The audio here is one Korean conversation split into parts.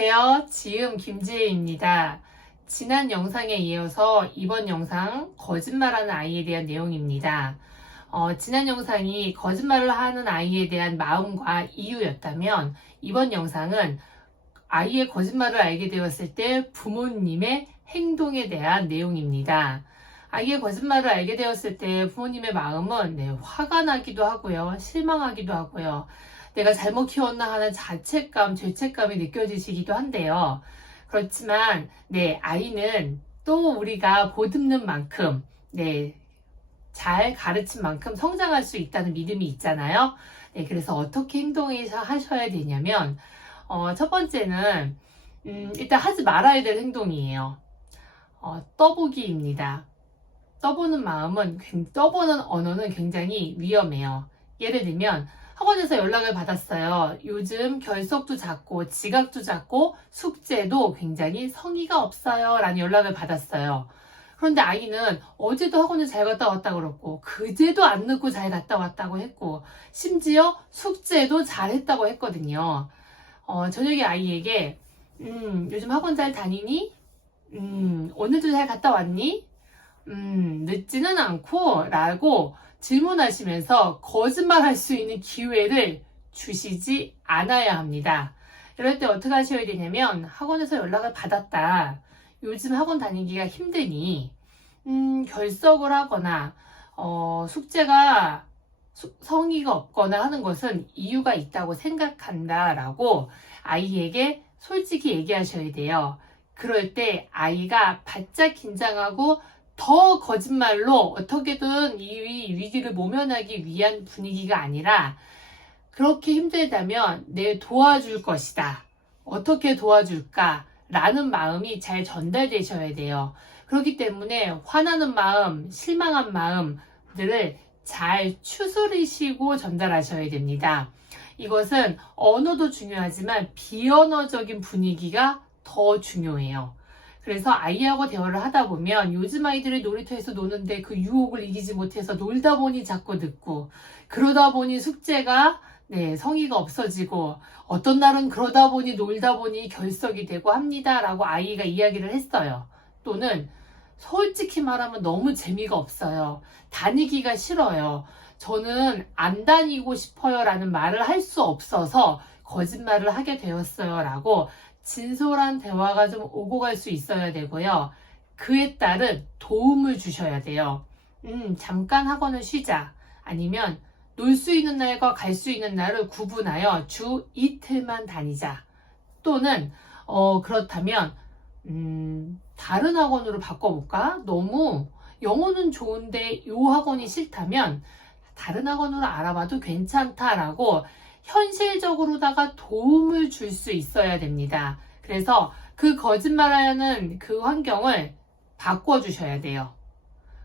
안녕하세요. 지음 김지혜입니다. 지난 영상에 이어서 이번 영상 거짓말하는 아이에 대한 내용입니다. 지난 영상이 거짓말을 하는 아이에 대한 마음과 이유였다면 이번 영상은 아이의 거짓말을 알게 되었을 때 부모님의 행동에 대한 내용입니다. 아이의 거짓말을 알게 되었을 때 부모님의 마음은 화가 나기도 하고요. 실망하기도 하고요. 내가 잘못 키웠나 하는 자책감, 죄책감이 느껴지시기도 한데요. 그렇지만 아이는 또 우리가 보듬는 만큼 잘 가르친 만큼 성장할 수 있다는 믿음이 있잖아요. 그래서 어떻게 행동하셔야 되냐면 첫 번째는 일단 하지 말아야 될 행동이에요. 떠보기입니다. 떠보는 언어는 굉장히 위험해요. 예를 들면 학원에서 연락을 받았어요. 요즘 결석도 잦고 지각도 잦고 숙제도 굉장히 성의가 없어요 라는 연락을 받았어요. 그런데 아이는 어제도 학원을 잘 갔다 왔다 그랬고 그제도 안 늦고 잘 갔다 왔다고 했고 심지어 숙제도 잘 했다고 했거든요. 저녁에 아이에게 요즘 학원 잘 다니니? 오늘도 잘 갔다 왔니? 늦지는 않고 라고 질문하시면서 거짓말할 수 있는 기회를 주시지 않아야 합니다. 이럴 때 어떻게 하셔야 되냐면 학원에서 연락을 받았다. 요즘 학원 다니기가 힘드니 결석을 하거나 숙제가 성의가 없거나 하는 것은 이유가 있다고 생각한다 라고 아이에게 솔직히 얘기하셔야 돼요. 그럴 때 아이가 바짝 긴장하고 더 거짓말로 어떻게든 이 위기를 모면하기 위한 분위기가 아니라 그렇게 힘들다면 도와줄 것이다. 어떻게 도와줄까? 라는 마음이 잘 전달되셔야 돼요. 그렇기 때문에 화나는 마음, 실망한 마음들을 잘 추스리시고 전달하셔야 됩니다. 이것은 언어도 중요하지만 비언어적인 분위기가 더 중요해요. 그래서 아이하고 대화를 하다 보면 요즘 아이들이 놀이터에서 노는데 그 유혹을 이기지 못해서 놀다 보니 자꾸 늦고 그러다 보니 숙제가 성의가 없어지고 어떤 날은 그러다 보니 놀다 보니 결석이 되고 합니다 라고 아이가 이야기를 했어요. 또는 솔직히 말하면 너무 재미가 없어요. 다니기가 싫어요. 저는 안 다니고 싶어요 라는 말을 할 수 없어서 거짓말을 하게 되었어요 라고 진솔한 대화가 좀 오고 갈 수 있어야 되고요. 그에 따른 도움을 주셔야 돼요. 잠깐 학원을 쉬자. 아니면 놀 수 있는 날과 갈 수 있는 날을 구분하여 주 이틀만 다니자. 또는 그렇다면 다른 학원으로 바꿔볼까? 너무 영어는 좋은데 이 학원이 싫다면 다른 학원으로 알아봐도 괜찮다라고 현실적으로다가 도움을 줄 수 있어야 됩니다. 그래서 그 거짓말하는 그 환경을 바꿔주셔야 돼요.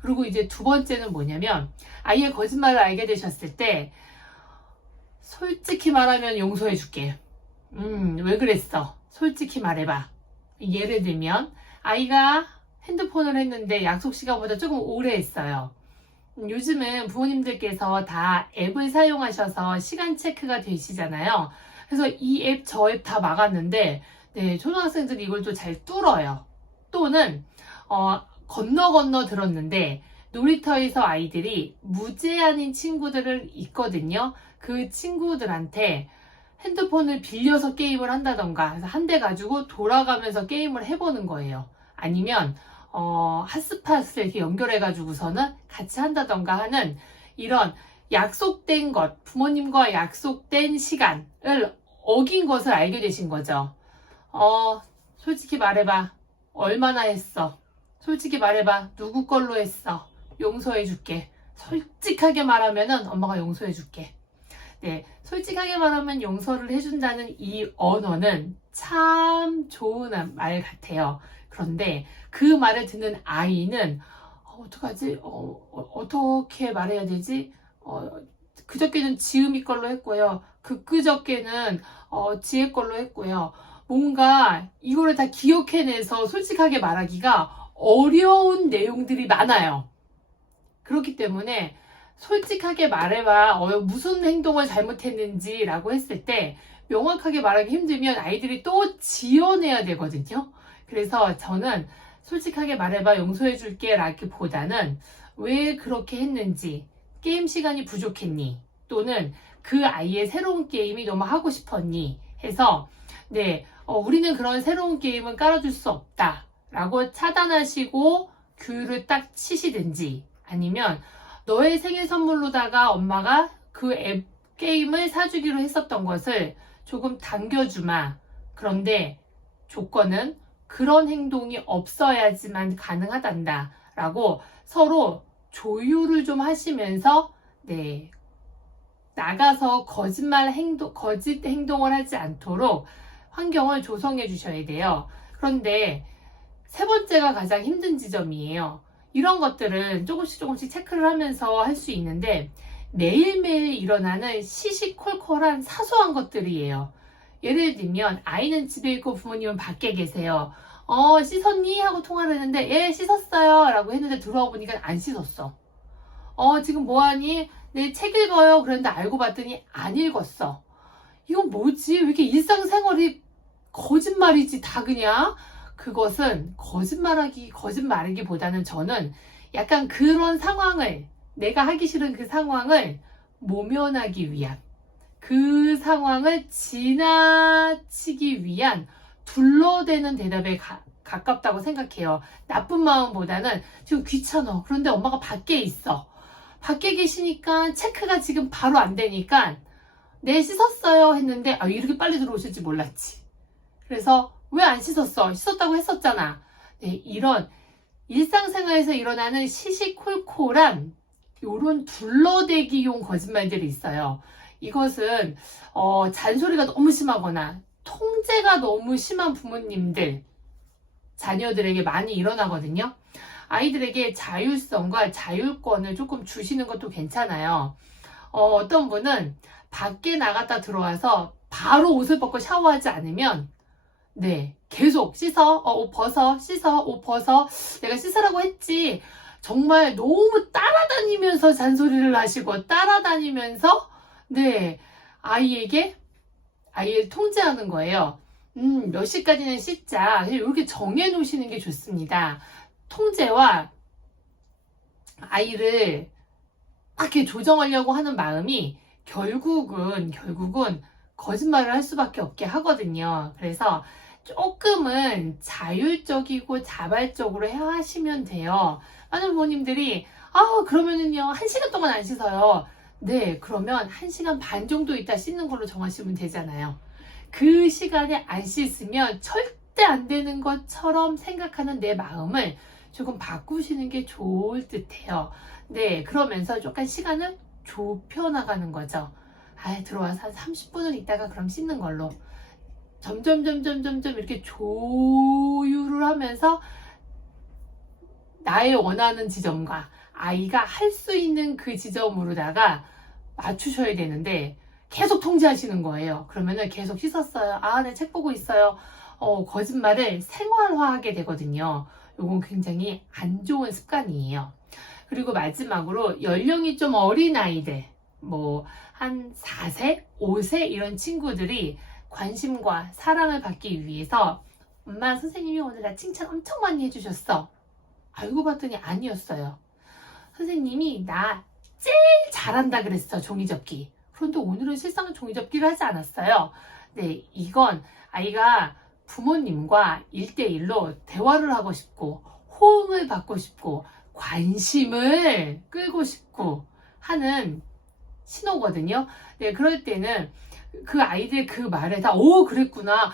그리고 이제 두 번째는 뭐냐면 아이의 거짓말을 알게 되셨을 때 솔직히 말하면 용서해 줄게. 왜 그랬어? 솔직히 말해봐. 예를 들면 아이가 핸드폰을 했는데 약속 시간보다 조금 오래 했어요. 요즘은 부모님들께서 다 앱을 사용하셔서 시간 체크가 되시잖아요. 그래서 이 앱, 저 앱 다 막았는데 초등학생들이 이걸 또 잘 뚫어요. 또는 건너 들었는데 놀이터에서 아이들이 무제한인 친구들을 있거든요. 그 친구들한테 핸드폰을 빌려서 게임을 한다던가 그래서 한 대 가지고 돌아가면서 게임을 해보는 거예요. 아니면 핫스팟을 이렇게 연결해가지고서는 같이 한다던가 하는 이런 약속된 것, 부모님과 약속된 시간을 어긴 것을 알게 되신 거죠. 솔직히 말해봐. 얼마나 했어? 솔직히 말해봐. 누구 걸로 했어? 용서해 줄게. 솔직하게 말하면은 엄마가 용서해 줄게. 솔직하게 말하면 용서를 해준다는 이 언어는 참 좋은 말 같아요. 그런데 그 말을 듣는 아이는 어떡하지? 어떻게 말해야 되지? 그저께는 지음이 걸로 했고요. 그저께는 지혜 걸로 했고요. 뭔가 이거를 다 기억해내서 솔직하게 말하기가 어려운 내용들이 많아요. 그렇기 때문에 솔직하게 말해봐. 무슨 행동을 잘못했는지 라고 했을 때 명확하게 말하기 힘들면 아이들이 또 지어내야 되거든요. 그래서 저는 솔직하게 말해봐 용서해줄게 라기보다는 왜 그렇게 했는지, 게임 시간이 부족했니, 또는 그 아이의 새로운 게임이 너무 하고 싶었니 해서 네, 우리는 그런 새로운 게임은 깔아줄 수 없다 라고 차단하시고 규율을 딱 치시든지, 아니면 너의 생일 선물로다가 엄마가 그 앱 게임을 사주기로 했었던 것을 조금 당겨주마. 그런데 조건은 그런 행동이 없어야지만 가능하단다 라고 서로 조율을 좀 하시면서 네, 나가서 거짓 행동을 하지 않도록 환경을 조성해 주셔야 돼요. 그런데 세 번째가 가장 힘든 지점이에요. 이런 것들은 조금씩 체크를 하면서 할 수 있는데 매일매일 일어나는 시시콜콜한 사소한 것들이에요. 예를 들면 아이는 집에 있고 부모님은 밖에 계세요. 씻었니? 하고 통화를 했는데 예 씻었어요 라고 했는데 들어와 보니까 안 씻었어. 지금 뭐하니? 네, 책 읽어요. 그랬는데 알고 봤더니 안 읽었어. 이건 뭐지? 왜 이렇게 일상생활이 거짓말이지 다 그냥? 그것은 거짓말이기보다는 저는 약간 그런 상황을, 내가 하기 싫은 그 상황을 모면하기 위한, 그 상황을 지나치기 위한 둘러대는 대답에 가깝다고 생각해요. 나쁜 마음보다는 지금 귀찮아. 그런데 엄마가 밖에 있어. 밖에 계시니까 체크가 지금 바로 안 되니까 네 씻었어요 했는데 이렇게 빨리 들어오실지 몰랐지. 그래서 왜 안 씻었어? 씻었다고 했었잖아. 네, 이런 일상생활에서 일어나는 시시콜콜한 요런 둘러대기용 거짓말들이 있어요. 이것은 잔소리가 너무 심하거나 통제가 너무 심한 부모님들, 자녀들에게 많이 일어나거든요. 아이들에게 자율성과 자율권을 조금 주시는 것도 괜찮아요. 어떤 분은 밖에 나갔다 들어와서 바로 옷을 벗고 샤워하지 않으면 네, 계속 씻어, 옷 벗어, 씻어, 옷 벗어, 내가 씻으라고 했지. 정말 너무 따라다니면서 잔소리를 하시고 따라다니면서 네, 아이를 통제하는 거예요. 몇 시까지는 씻자. 이렇게 정해 놓으시는 게 좋습니다. 통제와 아이를 막 이렇게 조정하려고 하는 마음이 결국은 거짓말을 할 수밖에 없게 하거든요. 그래서 조금은 자율적이고 자발적으로 하시면 돼요. 많은 부모님들이 그러면은요 1시간 동안 안 씻어요. 네, 그러면 1시간 반 정도 있다 씻는 걸로 정하시면 되잖아요. 그 시간에 안 씻으면 절대 안 되는 것처럼 생각하는 내 마음을 조금 바꾸시는 게 좋을 듯해요. 네, 그러면서 조금 시간을 좁혀 나가는 거죠. 들어와서 한 30분은 있다가 그럼 씻는 걸로. 점점 이렇게 조율을 하면서 나의 원하는 지점과 아이가 할 수 있는 그 지점으로다가 맞추셔야 되는데 계속 통제하시는 거예요. 그러면은 계속 씻었어요. 네, 책 보고 있어요. 거짓말을 생활화하게 되거든요. 요건 굉장히 안 좋은 습관이에요. 그리고 마지막으로 연령이 좀 어린 아이들, 한 4세, 5세 이런 친구들이 관심과 사랑을 받기 위해서 엄마 선생님이 오늘 나 칭찬 엄청 많이 해주셨어. 알고 봤더니 아니었어요. 선생님이 나 제일 잘한다 그랬어, 종이접기. 그런데 오늘은 실상 종이접기를 하지 않았어요. 네, 이건 아이가 부모님과 1대1로 대화를 하고 싶고 호응을 받고 싶고 관심을 끌고 싶고 하는 신호거든요. 네, 그럴 때는 그 아이들 그 말에 다 그랬구나,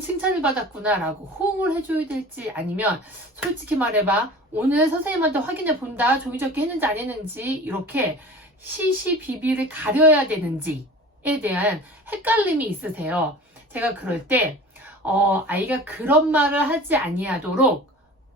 칭찬을 받았구나 라고 호응을 해줘야 될지, 아니면 솔직히 말해봐 오늘 선생님한테 확인해 본다, 종이접기 했는지 안 했는지 이렇게 시시비비를 가려야 되는지에 대한 헷갈림이 있으세요. 제가 그럴 때 아이가 그런 말을 하지 아니하도록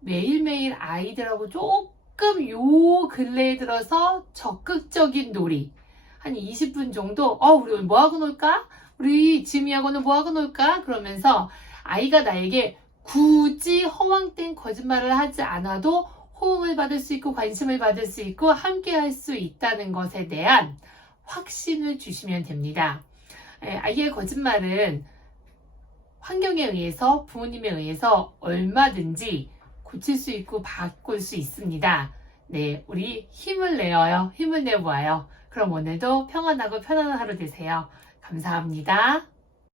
매일매일 아이들하고 조금 요 근래에 들어서 적극적인 놀이, 한 20분 정도 우리 오늘 뭐하고 놀까? 우리 지미하고는 뭐하고 놀까? 그러면서 아이가 나에게 굳이 허황된 거짓말을 하지 않아도 호응을 받을 수 있고 관심을 받을 수 있고 함께 할 수 있다는 것에 대한 확신을 주시면 됩니다. 아이의 거짓말은 환경에 의해서, 부모님에 의해서 얼마든지 고칠 수 있고 바꿀 수 있습니다. 네, 우리 힘을 내어요. 힘을 내보아요. 그럼 오늘도 평안하고 편안한 하루 되세요. 감사합니다.